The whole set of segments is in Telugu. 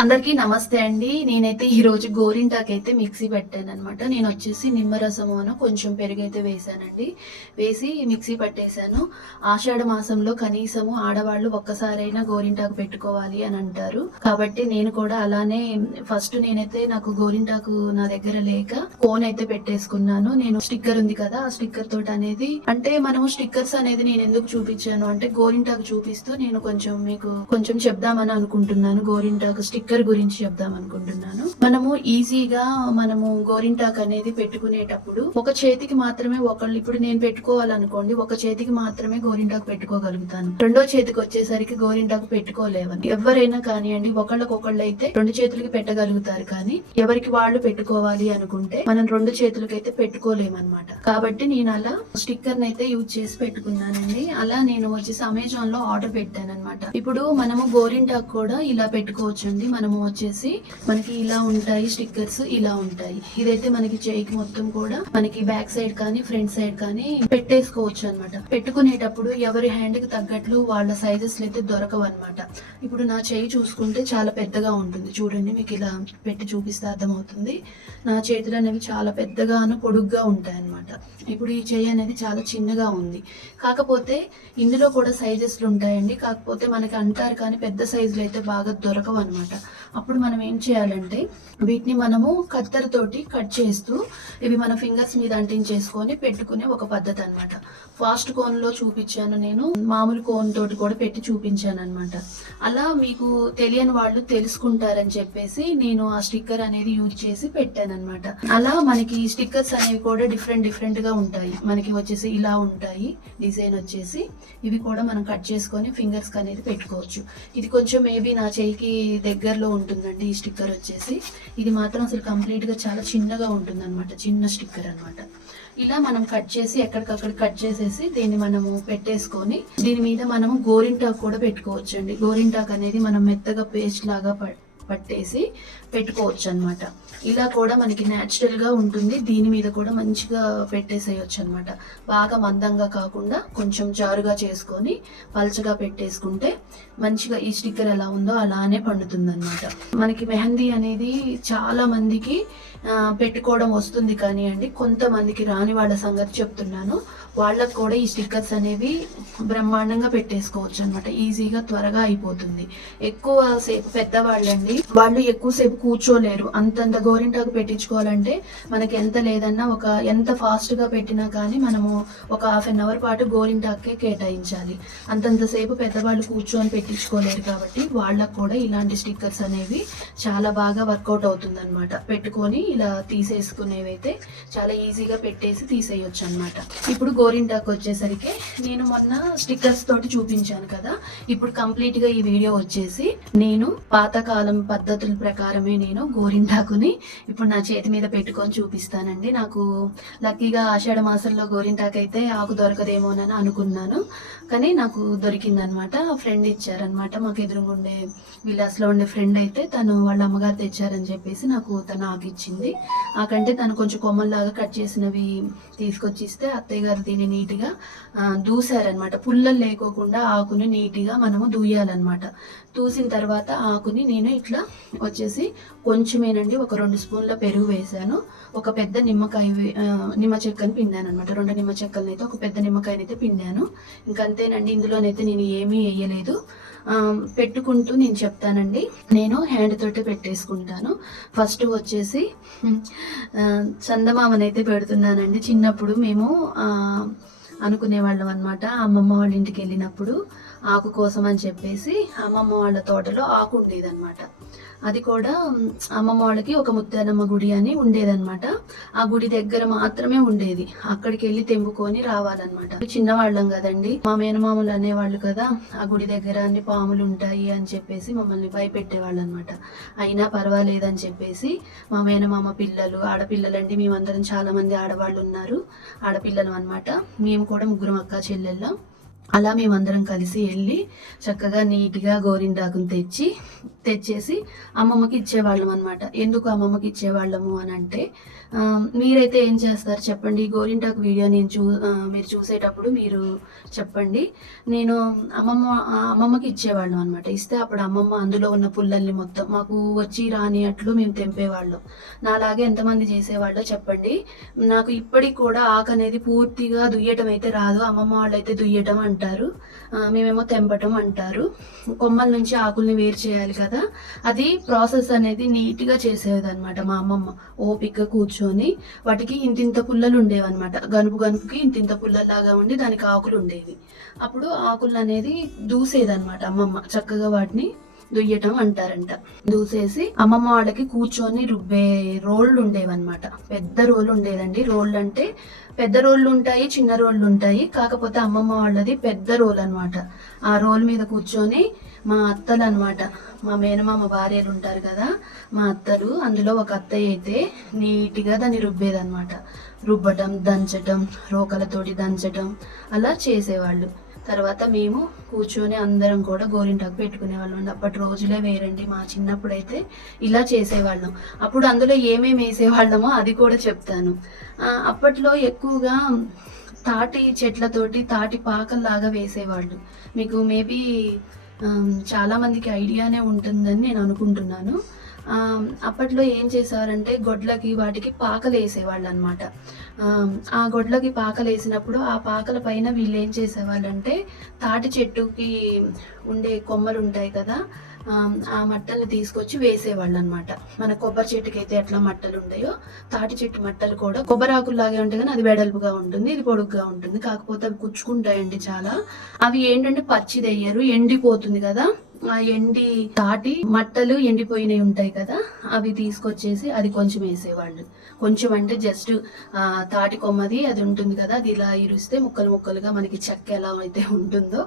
అందరికీ నమస్తే అండి. నేనైతే ఈ రోజు గోరింటాకు అయితే మిక్సీ పెట్టాను అనమాట నేను వచ్చేసి నిమ్మరసము అను కొంచెం పెరుగైతే వేసానండి వేసి మిక్సీ పట్టేశాను. ఆషాఢ మాసంలో కనీసము ఆడవాళ్ళు ఒక్కసారైనా గోరింటాకు పెట్టుకోవాలి అని అంటారు. కాబట్టి నేను కూడా అలానే ఫస్ట్ నేనైతే నాకు గోరింటాకు నా దగ్గర లేక కోన్ అయితే పెట్టేసుకున్నాను. నేను స్టిక్కర్ ఉంది కదా ఆ స్టిక్కర్ తోటి అనేది అంటే మనము స్టిక్కర్స్ అనేది నేను ఎందుకు చూపించాను అంటే గోరింటాకు చూపిస్తూ నేను కొంచెం మీకు కొంచెం చెప్దామని అనుకుంటున్నాను గోరింటాకు స్టిక్ స్టిక్కర్ గురించి చెప్దాం అనుకుంటున్నాను. మనము ఈజీగా మనము గోరింటాక్ అనేది పెట్టుకునేటప్పుడు ఒక చేతికి మాత్రమే ఒకళ్ళు ఇప్పుడు నేను పెట్టుకోవాలనుకోండి ఒక చేతికి మాత్రమే గోరింటాకు పెట్టుకోగలుగుతాను. రెండో చేతికి వచ్చేసరికి గోరింటాకు పెట్టుకోలేవని. ఎవరైనా కానివ్వండి ఒకళ్ళకొకళ్ళు అయితే రెండు చేతులకి పెట్టగలుగుతారు కానీ ఎవరికి వాళ్ళు పెట్టుకోవాలి అనుకుంటే మనం రెండు చేతులకి అయితే పెట్టుకోలేమన్నమాట. కాబట్టి నేను అలా స్టిక్కర్ అయితే యూజ్ చేసి పెట్టుకున్నానండి. అలా నేను వచ్చేసి అమెజాన్లో ఆర్డర్ పెట్టాను అనమాట ఇప్పుడు మనము గోరింటాకు కూడా ఇలా పెట్టుకోవచ్చండి. మనము వచ్చేసి మనకి ఇలా ఉంటాయి స్టిక్కర్స్ ఇలా ఉంటాయి. ఇదైతే మనకి చేయికి మొత్తం కూడా మనకి బ్యాక్ సైడ్ కానీ ఫ్రంట్ సైడ్ కానీ పెట్టేసుకోవచ్చు అనమాట పెట్టుకునేటప్పుడు ఎవరి హ్యాండ్కి తగ్గట్లు వాళ్ళ సైజెస్ అయితే దొరకవు అనమాట ఇప్పుడు నా చేయి చూసుకుంటే చాలా పెద్దగా ఉంటుంది. చూడండి మీకు ఇలా పెట్టి చూపిస్తే అర్థమవుతుంది. నా చేతులు అనేవి చాలా పెద్దగాను పొడుగ్గా ఉంటాయి అనమాట ఇప్పుడు ఈ చేయి అనేది చాలా చిన్నగా ఉంది. కాకపోతే ఇందులో కూడా సైజెస్లు ఉంటాయండి. కాకపోతే మనకి అంటారు కానీ పెద్ద సైజులు అయితే బాగా దొరకవు అనమాట అప్పుడు మనం ఏం చేయాలంటే వీటిని మనము కత్తెరతోటి కట్ చేస్తూ ఇవి మన ఫింగర్స్ మీద అంటించేసుకొని పెట్టుకునే ఒక పద్ధతి అనమాట ఫాస్ట్ కోన్లో చూపించాను నేను మామూలు కోన్ తోటి కూడా పెట్టి చూపించాను అనమాట అలా మీకు తెలియని వాళ్ళు తెలుసుకుంటారని చెప్పేసి నేను ఆ స్టిక్కర్ అనేది యూజ్ చేసి పెట్టాను అనమాట అలా మనకి స్టిక్కర్స్ అనేవి కూడా డిఫరెంట్ డిఫరెంట్గా ఉంటాయి. మనకి వచ్చేసి ఇలా ఉంటాయి డిజైన్ వచ్చేసి. ఇవి కూడా మనం కట్ చేసుకొని ఫింగర్స్ అనేది పెట్టుకోవచ్చు. ఇది కొంచెం మేబీ నా చెయ్యికి దగ్గర దగ్గరలో ఉంటుందండి. ఈ స్టిక్కర్ వచ్చేసి ఇది మాత్రం అసలు కంప్లీట్గా చాలా చిన్నగా ఉంటుంది చిన్న స్టిక్కర్ అన్నమాట. ఇలా మనం కట్ చేసి ఎక్కడికక్కడ కట్ చేసేసి దీన్ని మనము పెట్టేసుకొని దీని మీద మనము గోరింటాకు కూడా పెట్టుకోవచ్చు అండి గోరింటాకు అనేది మనం మెత్తగా పేస్ట్ లాగా పట్టేసి పెట్టుకోవచ్చు అనమాట ఇలా కూడా మనకి న్యాచురల్గా ఉంటుంది. దీని మీద కూడా మంచిగా పెట్టేసేయచ్చు అనమాట బాగా మందంగా కాకుండా కొంచెం జారుగా చేసుకొని పల్చగా పెట్టేసుకుంటే మంచిగా ఈ స్టిక్కర్ ఎలా ఉందో అలానే పండుతుంది అనమాట మనకి మెహందీ అనేది చాలా మందికి పెట్టుకోవడం వస్తుంది కానీ అండి కొంతమందికి రాని వాళ్ళ సంగతి చెప్తున్నాను. వాళ్ళకు కూడా ఈ స్టిక్కర్స్ అనేవి బ్రహ్మాండంగా పెట్టేసుకోవచ్చు అనమాట ఈజీగా త్వరగా అయిపోతుంది. ఎక్కువ సేపు పెద్దవాళ్ళండి వాళ్ళు ఎక్కువసేపు కూర్చోలేరు. అంతంత గోరింటాకు పెట్టించుకోవాలంటే మనకి ఎంత లేదన్నా ఒక ఎంత ఫాస్ట్గా పెట్టినా కానీ మనము ఒక హాఫ్ అన్ అవర్ పాటు గోరింటాకే కేటాయించాలి. అంతంత సేపు పెద్దవాళ్ళు కూర్చొని పెట్టించుకోలేరు కాబట్టి వాళ్ళకు కూడా ఇలాంటి స్టిక్కర్స్ అనేవి చాలా బాగా వర్కౌట్ అవుతుంది అనమాట పెట్టుకొని ఇలా తీసేసుకునేవైతే చాలా ఈజీగా పెట్టేసి తీసేయొచ్చు అనమాట ఇప్పుడు గోరింటాకు వచ్చేసరికి నేను మొన్న స్టిక్కర్స్ తోటి చూపించాను కదా. ఇప్పుడు కంప్లీట్గా ఈ వీడియో వచ్చేసి నేను పాతకాలం పద్ధతుల ప్రకారమే నేను గోరింటాకుని ఇప్పుడు నా చేతి మీద పెట్టుకొని చూపిస్తానండి. నాకు లక్కీగా ఆషాఢ మాసంలో గోరింటాకు అయితే ఆకు దొరకదేమోనని అనుకున్నాను. కానీ నాకు దొరికిందనమాట ఫ్రెండ్ ఇచ్చారనమాట మాకు ఎదురుగుండే ఉండే విలాస్లో ఉండే ఫ్రెండ్ అయితే తను వాళ్ళ అమ్మగారు తెచ్చారని చెప్పేసి నాకు తను ఆకు ఆ కంటే తను కొంచెం కొమ్మల్లాగా కట్ చేసినవి తీసుకొచ్చి ఇస్తే అత్తయ్య గారు దీన్ని నీట్గా దూసారనమాట పుల్లలు లేకోకుండా ఆకుని నీట్గా మనము దూయాలన్నమాట. దూసిన తర్వాత ఆకుని నేను ఇట్లా వచ్చేసి కొంచెమేనండి ఒక రెండు స్పూన్ల పెరుగు వేసాను ఒక పెద్ద నిమ్మకాయ నిమ్మ చెక్కని పిండాను అనమాట రెండు నిమ్మ చెక్కలను అయితే ఒక పెద్ద నిమ్మకాయనైతే పిండాను. ఇంకంతేనండి ఇందులోనైతే నేను ఏమీ వేయలేదు. పెట్టుకుంటూ నేను చెప్తానండి. నేను హ్యాండ్ తోటే పెట్టేసుకుంటాను. ఫస్ట్ వచ్చేసి చందమామనైతే పెడుతున్నానండి. చిన్నప్పుడు మేము అనుకునే అనుకునేవాళ్ళం అనమాట అమ్మమ్మ వాళ్ళ ఇంటికి వెళ్ళినప్పుడు ఆకు కోసం అని చెప్పేసి అమ్మమ్మ వాళ్ళ తోటలో ఆకు ఉండేదన్నమాట. అది కూడా అమ్మమ్మ వాళ్ళకి ఒక ముత్యాలమ్మ గుడి అని ఉండేదన్నమాట. ఆ గుడి దగ్గర మాత్రమే ఉండేది. అక్కడికి వెళ్ళి తెంపుకొని రావాలన్నమాట. చిన్నవాళ్ళం కదండి. మా మేనమామలు అనేవాళ్ళు కదా ఆ గుడి దగ్గర అన్ని పాములు ఉంటాయి అని చెప్పేసి మమ్మల్ని భయపెట్టేవాళ్ళు అనమాట అయినా పర్వాలేదని చెప్పేసి మా మేనమామ పిల్లలు ఆడపిల్లలండి మేమందరం చాలా మంది ఆడవాళ్ళు ఉన్నారు. ఆడపిల్లలు అనమాట మేము కూడా ముగ్గురం అక్క చెల్లెళ్ళం. అలా మేమందరం కలిసి వెళ్ళి చక్కగా నీట్గా గోరింటాకుని తెచ్చి తెచ్చేసి అమ్మమ్మకి ఇచ్చేవాళ్ళం అనమాట ఎందుకు అమ్మమ్మకి ఇచ్చేవాళ్ళము అని అంటే మీరైతే ఏం చేస్తారు చెప్పండి. గోరింటాకు వీడియో నేను చూ మీరు చూసేటప్పుడు మీరు చెప్పండి. నేను అమ్మమ్మ అమ్మమ్మకి ఇచ్చేవాళ్ళం అనమాట ఇస్తే అప్పుడు అమ్మమ్మ అందులో ఉన్న పుల్లల్ని మొత్తం మాకు వచ్చి రాని అట్లు మేము తెంపేవాళ్ళం. నాలాగే ఎంతమంది చేసేవాళ్ళో చెప్పండి. నాకు ఇప్పటికి కూడా ఆకు అనేది పూర్తిగా దుయ్యటం అయితే రాదు. అమ్మమ్మ వాళ్ళు అయితే దుయ్యటం అంటారు. అంటారు మేమేమో తెంపటం అంటారు. కొమ్మల నుంచి ఆకుల్ని వేరు చేయాలి కదా. అది ప్రాసెస్ అనేది నీట్గా చేసేది అనమాట మా అమ్మమ్మ. ఓపిక కూర్చొని వాటికి ఇంతింత పుల్లలు ఉండేవన్నమాట. గనుపు గనుపుకి ఇంతింత పుల్లలాగా ఉండి దానికి ఆకులు ఉండేవి. అప్పుడు ఆకులు అనేది దూసేదన్నమాట అమ్మమ్మ చక్కగా వాటిని దుయ్యటం అంటారంట. దూసేసి అమ్మమ్మ వాళ్ళకి కూర్చొని రుబ్బే రోళ్ళు ఉండేవన్నమాట. పెద్ద రోలు ఉండేదండి. రోళ్ళు అంటే పెద్ద రోళ్ళు ఉంటాయి చిన్న రోళ్ళు ఉంటాయి. కాకపోతే అమ్మమ్మ వాళ్ళది పెద్ద రోల్ అనమాట ఆ రోల్ మీద కూర్చొని మా అత్తలు అనమాట మా మేనమామ భార్యలు ఉంటారు కదా మా అత్తలు. అందులో ఒక అత్తయ్య అయితే నీట్గా దాన్ని రుబ్బేదన్నమాట. రుబ్బటం దంచటం రోకలతోటి దంచటం అలా చేసేవాళ్ళు. తర్వాత మేము కూర్చొని అందరం కూడా గోరింటాకు పెట్టుకునేవాళ్ళం అండి అప్పటి రోజులే వేరండి. మా చిన్నప్పుడు అయితే ఇలా చేసేవాళ్ళం. అప్పుడు అందులో ఏమేమి వేసేవాళ్ళమో అది కూడా చెప్తాను. అప్పట్లో ఎక్కువగా తాటి చెట్లతోటి తాటి పాకల్లాగా వేసేవాళ్ళు. మీకు మేబీ చాలామందికి ఐడియానే ఉంటుందని నేను అనుకుంటున్నాను. అప్పట్లో ఏం చేసేవారంటే గొడ్లకి వాటికి పాకలు వేసేవాళ్ళు అనమాట ఆ గొడ్లకి పాకలు వేసినప్పుడు ఆ పాకల పైన వీళ్ళు ఏం చేసేవాళ్ళంటే తాటి చెట్టుకి ఉండే కొమ్మలు ఉంటాయి కదా ఆ, మట్టలు మట్టల్ని తీసుకొచ్చి వేసేవాళ్ళు అనమాట మన కొబ్బరి చెట్టుకి అయితే ఎట్లా మట్టలు ఉంటాయో తాటి చెట్టు మట్టలు కూడా కొబ్బరి ఆకుల్లాగే ఉంటాయి కానీ అది వెడల్పుగా ఉంటుంది ఇది పొడుగ్గా ఉంటుంది. కాకపోతే అవి కుచ్చుకుంటాయండి చాలా. అవి ఏంటంటే పచ్చిది వేయరు ఎండిపోతుంది కదా. ఎండి తాటి మట్టలు ఎండిపోయినవి ఉంటాయి కదా అవి తీసుకొచ్చేసి అది కొంచెం వేసేవాళ్ళు. కొంచెం అంటే జస్ట్ తాటి కొమ్మది అది ఉంటుంది కదా అది ఇలా ఇరుస్తే ముక్కలు ముక్కలుగా మనకి చెక్క ఎలా అయితే ఉంటుందో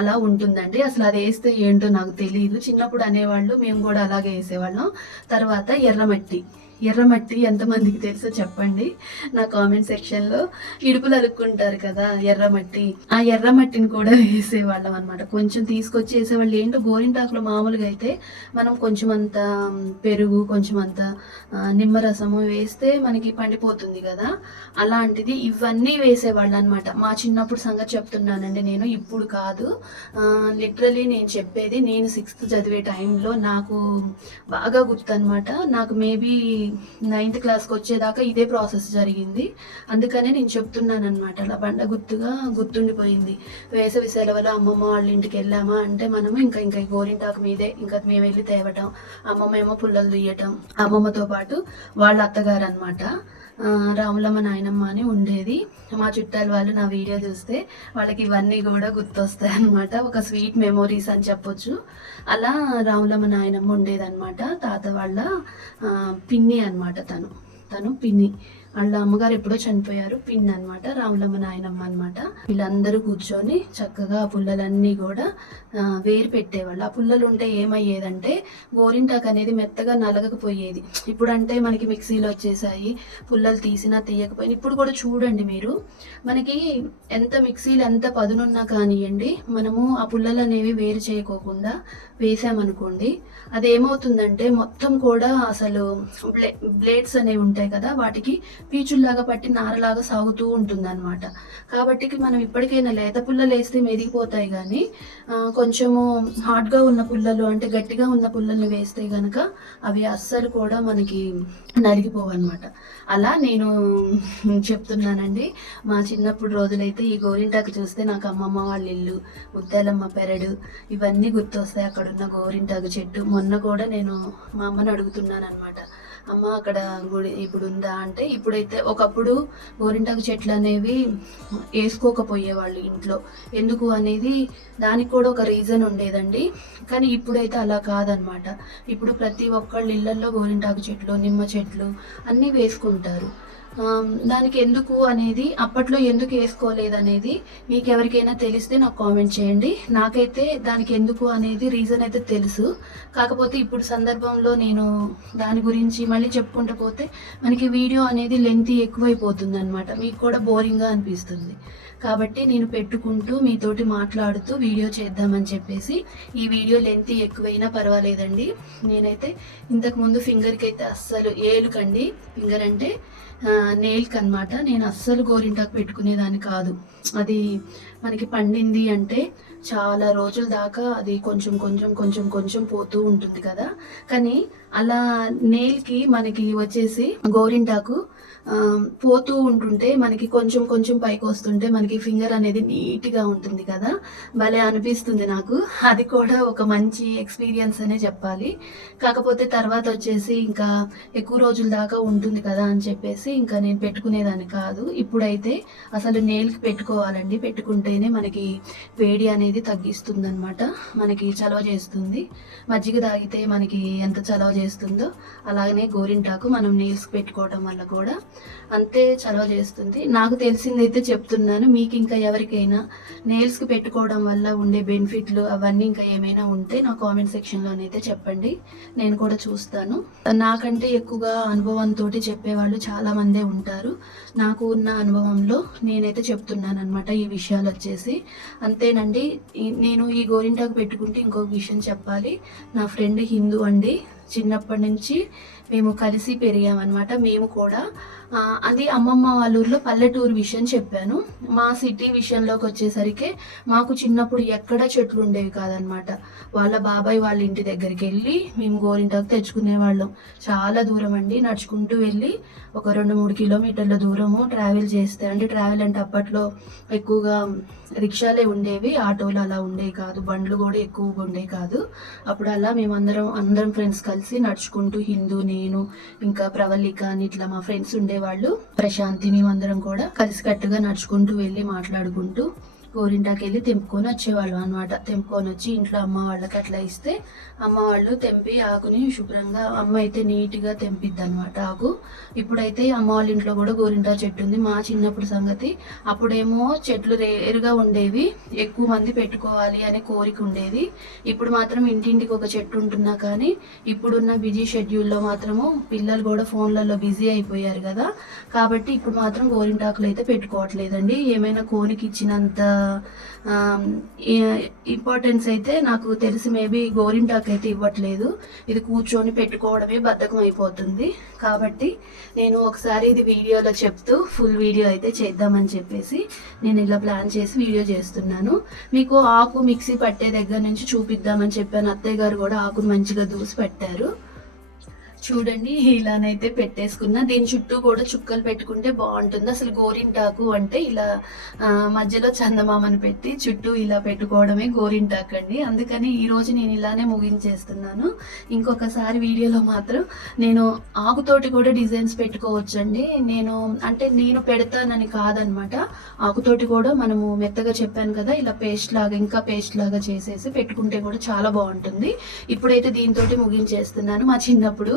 అలా ఉంటుందండి. అసలు అది వేస్తే ఏంటో నాకు తెలియదు చిన్నప్పుడు అనేవాళ్ళు మేము కూడా అలాగే వేసేవాళ్ళం. తర్వాత ఎర్రమట్టి. ఎర్రమట్టి ఎంతమందికి తెలుసో చెప్పండి. నా కామెంట్ సెక్షన్లో ఇడుపులు అలుక్కుంటారు కదా ఎర్రమట్టి ఆ ఎర్రమట్టిని కూడా వేసేవాళ్ళం అనమాట కొంచెం తీసుకొచ్చి వేసేవాళ్ళు. ఏంటో గోరింటాకులు మామూలుగా అయితే మనం కొంచెం అంత పెరుగు కొంచెం అంత నిమ్మరసము వేస్తే మనకి పండిపోతుంది కదా. అలాంటిది ఇవన్నీ వేసేవాళ్ళు అనమాట మా చిన్నప్పుడు సంగతి చెప్తున్నానండి నేను. ఇప్పుడు కాదు. లిటరలీ నేను చెప్పేది నేను సిక్స్త్ చదివే టైంలో నాకు బాగా గుర్తు అనమాట నాకు మేబీ నైన్త్ క్లాస్కి వచ్చేదాకా ఇదే ప్రాసెస్ జరిగింది. అందుకనే నేను చెప్తున్నాను అనమాట అలా బండ గుర్తుగా గుర్తుండిపోయింది. వేసవి సెలవులో అమ్మమ్మ వాళ్ళ ఇంటికి వెళ్ళామా అంటే మనము ఇంకా ఇంకా గోరింటాకు మీదే ఇంకా మేము వెళ్ళి తేవటం అమ్మమ్మ ఏమో పుల్లలు దుయ్యటం అమ్మమ్మతో పాటు వాళ్ళ అత్తగారు అనమాట రాములమ్మ నాయనమ్మ అని ఉండేది. మా చుట్టాలు వాళ్ళు నా వీడియో చూస్తే వాళ్ళకి ఇవన్నీ కూడా గుర్తొస్తాయి అనమాట ఒక స్వీట్ మెమోరీస్ అని చెప్పొచ్చు. అలా రాములమ్మ నాయనమ్మ ఉండేదన్నమాట. తాత వాళ్ళ పిన్ని అన్నమాట తను. తను పిన్ని. వాళ్ళ అమ్మగారు ఎప్పుడో చనిపోయారు పిన్ అన్నమాట రాములమ్మ నాయనమ్మ అనమాట వీళ్ళందరూ కూర్చొని చక్కగా ఆ పుల్లలన్నీ కూడా వేరు పెట్టేవాళ్ళు. ఆ పుల్లలు ఉంటే ఏమయ్యేదంటే గోరింటాకు అనేది మెత్తగా నలగకపోయేది. ఇప్పుడంటే మనకి మిక్సీలో వచ్చేసాయి పుల్లలు తీసినా తీయకపోయినా. ఇప్పుడు కూడా చూడండి మీరు మనకి ఎంత మిక్సీలు ఎంత పదునున్నా కానివ్వండి మనము ఆ పుల్లలు అనేవి వేరు చేయకోకుండా వేసామనుకోండి అది ఏమవుతుందంటే మొత్తం కూడా అసలు బ్లే బ్లేడ్స్ అనేవి ఉంటాయి కదా వాటికి పీచుల్లాగా పట్టి నారలాగా సాగుతూ ఉంటుంది అనమాట కాబట్టి మనం ఇప్పటికైనా లేత పుల్లలు వేస్తే మెదిగిపోతాయి కానీ కొంచెము హార్డ్గా ఉన్న పుల్లలు అంటే గట్టిగా ఉన్న పుల్లల్ని వేస్తే కనుక అవి అస్సలు కూడా మనకి నలిగిపోవన్నమాట. అలా నేను చెప్తున్నానండి. మా చిన్నప్పుడు రోజులైతే ఈ గోరింటాకు చూస్తే నాకు అమ్మమ్మ వాళ్ళ ఇల్లు ముత్యాలమ్మ పెరడు ఇవన్నీ గుర్తొస్తాయి. అక్కడున్న గోరింటాకు చెట్టు. మొన్న కూడా నేను మా అమ్మని అడుగుతున్నాను అనమాట అమ్మ అక్కడ గుడి ఇప్పుడు ఉందా అంటే ఇప్పుడైతే ఒకప్పుడు గోరింటాకు చెట్లు అనేవి వేసుకోకపోయేవాళ్ళు ఇంట్లో. ఎందుకు అనేది దానికి కూడా ఒక రీజన్ ఉండేదండి. కానీ ఇప్పుడైతే అలా కాదనమాట. ఇప్పుడు ప్రతి ఒక్కళ్ళ ఇళ్ళల్లో గోరింటాకు చెట్లు నిమ్మ చెట్లు అన్నీ వేసుకుంటారు. దానికి ఎందుకు అనేది అప్పట్లో ఎందుకు వేసుకోలేదు అనేది మీకు ఎవరికైనా తెలిస్తే నాకు కామెంట్ చేయండి. నాకైతే దానికి ఎందుకు అనేది రీజన్ అయితే తెలుసు. కాకపోతే ఇప్పుడు సందర్భంలో నేను దాని గురించి మళ్ళీ చెప్పుకుంటూ పోతే మనకి వీడియో అనేది లెంత్ ఎక్కువైపోతుంది అనమాట మీకు కూడా బోరింగ్గా అనిపిస్తుంది. కాబట్టి నేను పెట్టుకుంటూ మీతోటి మాట్లాడుతూ వీడియో చేద్దామని చెప్పేసి ఈ వీడియో లెంత్ ఎక్కువైనా పర్వాలేదండి. నేనైతే ఇంతకుముందు ఫింగర్కి అయితే అస్సలు ఏలుకండి. ఫింగర్ అంటే నెయిల్కి అనమాట నేను అస్సలు గోరింటాకు పెట్టుకునేదాన్ని కాదు. అది మనకి పండింది అంటే చాలా రోజుల దాకా అది కొంచెం కొంచెం కొంచెం కొంచెం పోతూ ఉంటుంది కదా. కానీ అలా నెయిల్కి మనకి వచ్చేసి గోరింటాకు పోతూ ఉంటుంటే మనకి కొంచెం కొంచెం పైకి వస్తుంటే మనకి ఫింగర్ అనేది నీట్గా ఉంటుంది కదా. భలే అనిపిస్తుంది నాకు. అది కూడా ఒక మంచి ఎక్స్పీరియన్స్ అనే చెప్పాలి. కాకపోతే తర్వాత వచ్చేసి ఇంకా ఎక్కువ రోజుల దాకా ఉంటుంది కదా అని చెప్పేసి ఇంకా నేను పెట్టుకునేదాన్ని కాదు. ఇప్పుడైతే అసలు నేల్కి పెట్టుకోవాలండి. పెట్టుకుంటేనే మనకి వేడి అనేది తగ్గిస్తుంది అనమాట మనకి చలవ చేస్తుంది. మజ్జిగ తాగితే మనకి ఎంత చలవ చేస్తుందో అలాగనే గోరింటాకు మనం నేల్స్కి పెట్టుకోవడం వల్ల కూడా అంతే చలవ చేస్తుంది. నాకు తెలిసిందైతే చెప్తున్నాను మీకు ఇంకా ఎవరికైనా నెయిల్స్కి పెట్టుకోవడం వల్ల ఉండే బెనిఫిట్లు అవన్నీ ఇంకా ఏమైనా ఉంటే నా కామెంట్ సెక్షన్లోనైతే చెప్పండి. నేను కూడా చూస్తాను. నాకంటే ఎక్కువగా అనుభవంతో చెప్పేవాళ్ళు చాలామందే ఉంటారు. నాకు ఉన్న అనుభవంలో నేనైతే చెప్తున్నాను అనమాట ఈ విషయాలు వచ్చేసి. అంతేనండి నేను ఈ గోరింటాకు పెట్టుకుంటే ఇంకొక విషయం చెప్పాలి. నా ఫ్రెండ్ హిందూ అండి. చిన్నప్పటి నుంచి మేము కలిసి పెరిగామన్నమాట. మేము కూడా అది అమ్మమ్మ వాళ్ళ ఊర్లో పల్లెటూరు విషయం చెప్పాను. మా సిటీ విషయంలోకి వచ్చేసరికి మాకు చిన్నప్పుడు ఎక్కడ చెట్లు ఉండేవి కాదనమాట వాళ్ళ బాబాయ్ వాళ్ళ ఇంటి దగ్గరికి వెళ్ళి మేము గోరింటాకు తెచ్చుకునేవాళ్ళం చాలా దూరం అండి నడుచుకుంటూ వెళ్ళి ఒక రెండు మూడు కిలోమీటర్ల దూరము ట్రావెల్ చేస్తే అంటే ట్రావెల్ అంటే అప్పట్లో ఎక్కువగా రిక్షాలే ఉండేవి ఆటోలు అలా ఉండేవి కాదు బండ్లు కూడా ఎక్కువగా ఉండేవి కాదు. అప్పుడు అలా మేమందరం అందరం ఫ్రెండ్స్ కలిసి నడుచుకుంటూ హిందూ నేను ఇంకా ప్రవళిక అని ఇట్లా మా ఫ్రెండ్స్ ఉండే వాళ్ళు ప్రశాంతి మేమందరం కూడా కలిసికట్టుగా నడుచుకుంటూ వెళ్ళి మాట్లాడుకుంటూ గోరింటాకి వెళ్ళి తెంపుకొని వచ్చేవాళ్ళు అనమాట తెంపుకొని వచ్చి ఇంట్లో అమ్మ వాళ్ళకి అట్లా ఇస్తే అమ్మ వాళ్ళు తెంపి ఆకుని శుభ్రంగా అమ్మ అయితే నీట్గా తెంపిద్ది అనమాట ఆకు. ఇప్పుడైతే అమ్మ వాళ్ళ ఇంట్లో కూడా గోరింటా చెట్టు ఉంది. మా చిన్నప్పుడు సంగతి అప్పుడేమో చెట్లు రేరుగా ఉండేవి ఎక్కువ మంది పెట్టుకోవాలి అనే కోరిక ఉండేది. ఇప్పుడు మాత్రం ఇంటింటికి ఒక చెట్టు ఉంటున్నా కానీ ఇప్పుడున్న బిజీ షెడ్యూల్లో మాత్రము పిల్లలు కూడా ఫోన్లలో బిజీ అయిపోయారు కదా. కాబట్టి ఇప్పుడు మాత్రం గోరింటాకులు అయితే పెట్టుకోవట్లేదండి. ఏమైనా కోనికి ఇచ్చినంత ఇంపార్టెన్స్ అయితే నాకు తెలిసి మేబీ గోరింటాకు అయితే ఇవ్వట్లేదు. ఇది కూర్చొని పెట్టుకోవడమే బద్ధకం అయిపోతుంది. కాబట్టి నేను ఒకసారి ఇది వీడియోలో చెప్తూ ఫుల్ వీడియో అయితే చేద్దామని చెప్పేసి నేను ఇలా ప్లాన్ చేసి వీడియో చేస్తున్నాను. మీకు ఆకు మిక్సీ పట్టే దగ్గర నుంచి చూపిద్దామని చెప్పాను. అత్తయ్య గారు కూడా ఆకును మంచిగా దూసి పెట్టారు. చూడండి ఇలానైతే పెట్టేసుకున్నా. దీని చుట్టూ కూడా చుక్కలు పెట్టుకుంటే బాగుంటుంది. అసలు గోరింటాకు అంటే ఇలా మధ్యలో చందమామని పెట్టి చుట్టూ ఇలా పెట్టుకోవడమే గోరింటాకు అండి. అందుకని ఈరోజు నేను ఇలానే ముగించేస్తున్నాను. ఇంకొకసారి వీడియోలో మాత్రం నేను ఆకుతోటి కూడా డిజైన్స్ పెట్టుకోవచ్చండి. నేను అంటే నేను పెడతానని కాదనమాట. ఆకుతోటి కూడా మనము మెత్తగా చెప్పాను కదా ఇలా పేస్ట్ లాగా ఇంకా పేస్ట్ లాగా చేసేసి పెట్టుకుంటే కూడా చాలా బాగుంటుంది. ఇప్పుడైతే దీంతో ముగించేస్తున్నాను మా చిన్నప్పుడు.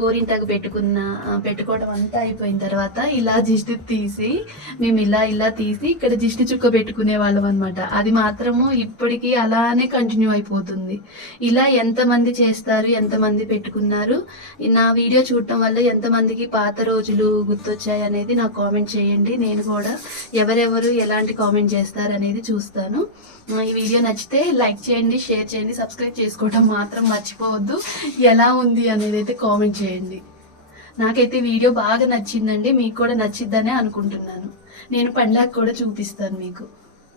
గోరింటాకు పెట్టుకున్న పెట్టుకోవడం అంతా అయిపోయిన తర్వాత ఇలా జిష్టి తీసి మేము ఇలా ఇలా తీసి ఇక్కడ జిష్టి చుక్క పెట్టుకునే వాళ్ళం అనమాట అది మాత్రము ఇప్పటికీ అలానే కంటిన్యూ అయిపోతుంది. ఇలా ఎంతమంది చేస్తారు ఎంతమంది పెట్టుకున్నారు నా వీడియో చూడటం వల్ల ఎంతమందికి పాత రోజులు గుర్తొచ్చాయి అనేది నాకు కామెంట్ చేయండి. నేను కూడా ఎవరెవరు ఎలాంటి కామెంట్ చేస్తారు అనేది చూస్తాను. ఈ వీడియో నచ్చితే లైక్ చేయండి షేర్ చేయండి సబ్స్క్రైబ్ చేసుకోవడం మాత్రం మర్చిపోవద్దు. ఎలా ఉంది అనేది అయితే కామెంట్ చేయండి. నాకైతే వీడియో బాగా నచ్చిందండి మీకు కూడా నచ్చిద్దనే అనుకుంటున్నాను. నేను పండగ కూడా చూపిస్తాను మీకు.